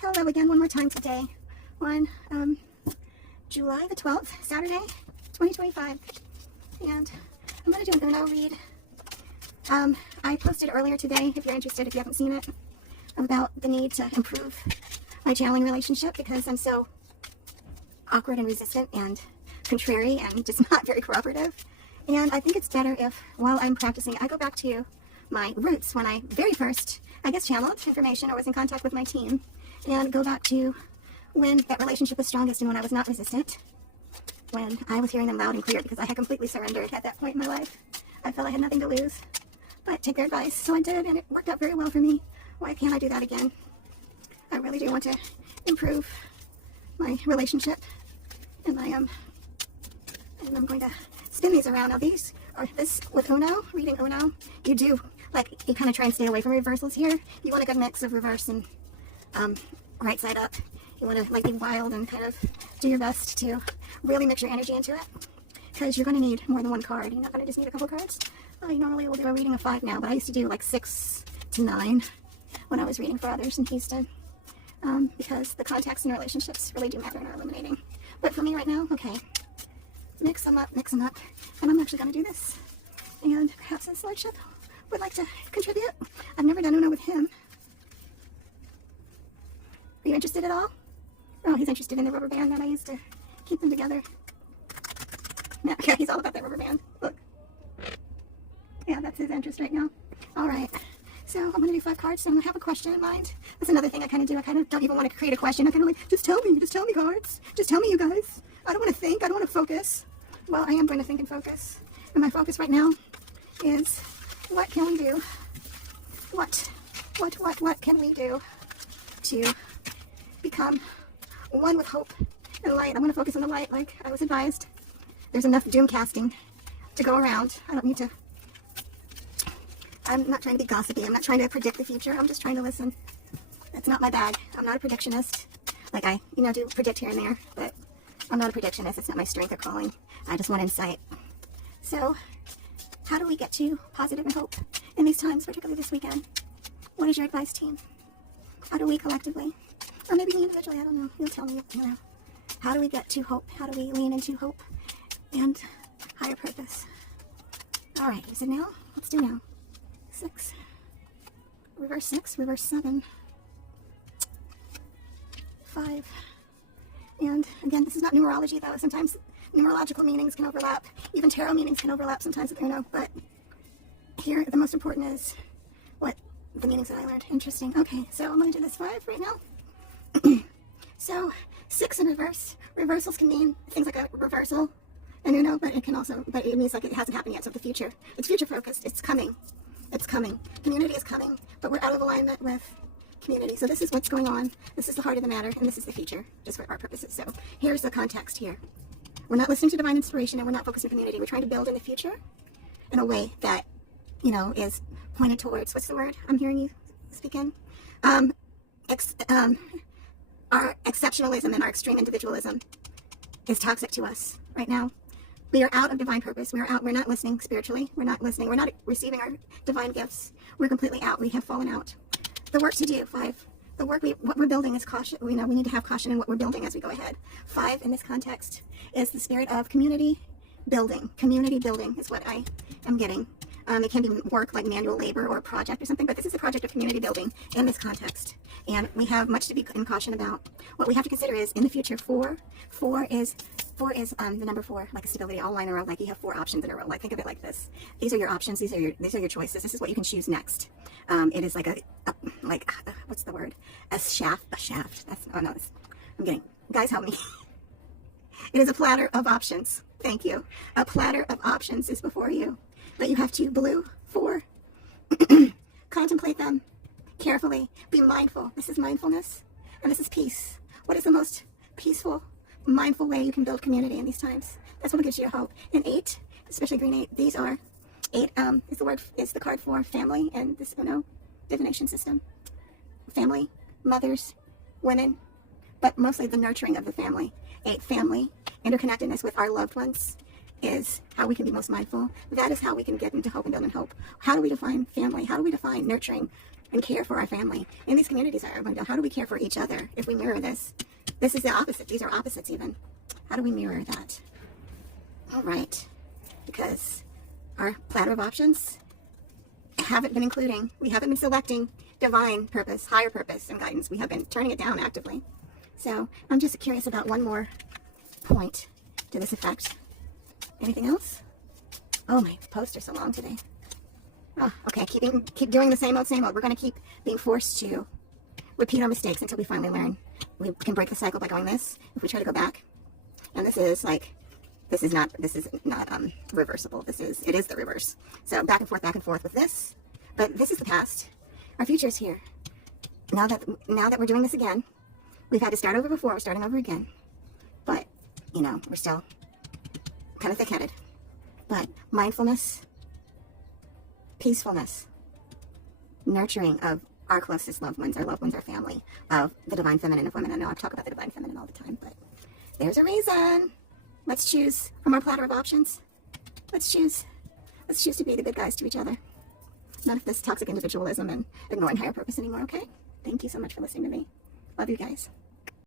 Hello again one more time today on July the 12th, Saturday, 2025. And I'm going to do an Uno read. I posted earlier today, if you're interested, if you haven't seen it, about the need to improve my channeling relationship because I'm so awkward and resistant and contrary and just not very cooperative. And I think it's better if, while I'm practicing, I go back to my roots when I very first, channeled information or was in contact with my team, and go back to when that relationship was strongest and when I was not resistant, when I was hearing them loud and clear because I had completely surrendered at that point in my life. I felt I had nothing to lose but take their advice, so I did, and it worked out very well for me. Why can't I do that again? I really do want to improve my relationship, and I'm going to spin these around. Now these are, this with Uno, reading Uno, you kind of try and stay away from reversals here. You want a good mix of reverse and right side up. You want to be wild and kind of do your best to really mix your energy into it, because you're going to need more than one card. You're not going to just need a couple cards. I normally will do a reading of 5 now, but I used to do 6 to 9 when I was reading for others in Houston, because the contacts and relationships really do matter and are illuminating. But for me right now, okay, mix them up, and I'm actually going to do this. And perhaps his lordship would like to contribute. I've never done Uno with him. Are you interested at all? Oh, he's interested in the rubber band that I used to keep them together. Yeah, he's all about that rubber band. Look. Yeah, that's his interest right now. All right. So I'm going to do 5 cards, so I'm going to have a question in mind. That's another thing I kind of do. I kind of don't even want to create a question. I kind of just tell me cards. Just tell me, you guys. I don't want to think. I don't want to focus. Well, I am going to think and focus. And my focus right now is, what can we do? What can we do to become one with hope and light? I'm going to focus on the light like I was advised. There's enough doom casting to go around. I don't need to. I'm not trying to be gossipy. I'm not trying to predict the future. I'm just trying to listen. That's not my bag. I'm not a predictionist. I do predict here and there, but I'm not a predictionist. It's not my strength or calling. I just want insight. So, how do we get to positive and hope in these times, particularly this weekend? What is your advice, team? How do we collectively, or maybe individually, I don't know, you'll tell me, how do we get to hope? How do we lean into hope and higher purpose? All right, is it now? Let's do now. 6, reverse 6, reverse 7, 5, and again, this is not numerology though. Sometimes numerological meanings can overlap, even tarot meanings can overlap sometimes with Uno, but here the most important is what the meanings that I learned. Interesting. Okay, so I'm going to do this 5 right now. So 6 in reverse. Reversals can mean things like a reversal in Uno, but it means it hasn't happened yet, so the future. It's future focused. It's coming. It's coming. Community is coming, but we're out of alignment with community. So this is what's going on. This is the heart of the matter, and this is the future, just for our purposes. So here's the context here. We're not listening to divine inspiration, and we're not focused on community. We're trying to build in the future in a way that, is pointed towards, what's the word I'm hearing you speak in? Our exceptionalism and our extreme individualism is toxic to us right now. We are out of divine purpose. We're not listening spiritually. We're not listening. We're not receiving our divine gifts. We're completely out. We have fallen out. The work to do, 5. The work, what we're building is caution. We need to have caution in what we're building as we go ahead. 5 in this context is the spirit of community building. Community building is what I am getting. It can be work like manual labor or a project or something, but this is a project of community building in this context. And we have much to be in caution about. What we have to consider is, in the future, 4 is the number 4, like a stability, all line in a row, like you have 4 options in a row. Think of it like this. These are your options. These are your choices. This is what you can choose next. It is what's the word? A shaft. I'm getting, guys, help me. It is a platter of options. Thank you. A platter of options is before you, but you have to, blue 4, contemplate them carefully. Be mindful. This is mindfulness, and this is peace. What is the most peaceful, mindful way you can build community in these times? That's what gives you hope. And 8, especially green 8, these are 8 is the card for family and this Uno divination system. Family, mothers, women, but mostly the nurturing of the family. 8, family, interconnectedness with our loved ones is how we can be most mindful. That is how we can get into hope and build in hope. How do we define family? How do we define nurturing and care for our family. In these communities, how do we care for each other if we mirror this? This is the opposite. These are opposites even. How do we mirror that? All right. Because our platter of options haven't been including, we haven't been selecting divine purpose, higher purpose and guidance. We have been turning it down actively. So I'm just curious about one more point to this effect. Anything else? Oh, my posts are so long today. Oh, okay, keep doing the same old, same old. We're going to keep being forced to repeat our mistakes until we finally learn. We can break the cycle by going this. If we try to go back, and this is not reversible. It is the reverse. So back and forth with this. But this is the past. Our future is here. Now that we're doing this again, we've had to start over before. We're starting over again. But you know, we're still kind of thick-headed. But mindfulness, peacefulness, nurturing of our closest loved ones, our family, of the divine feminine of women. I know I talk about the divine feminine all the time, but there's a reason. Let's choose from our platter of options. Let's choose to be the good guys to each other. None of this toxic individualism and ignoring higher purpose anymore, okay? Thank you so much for listening to me. Love you guys.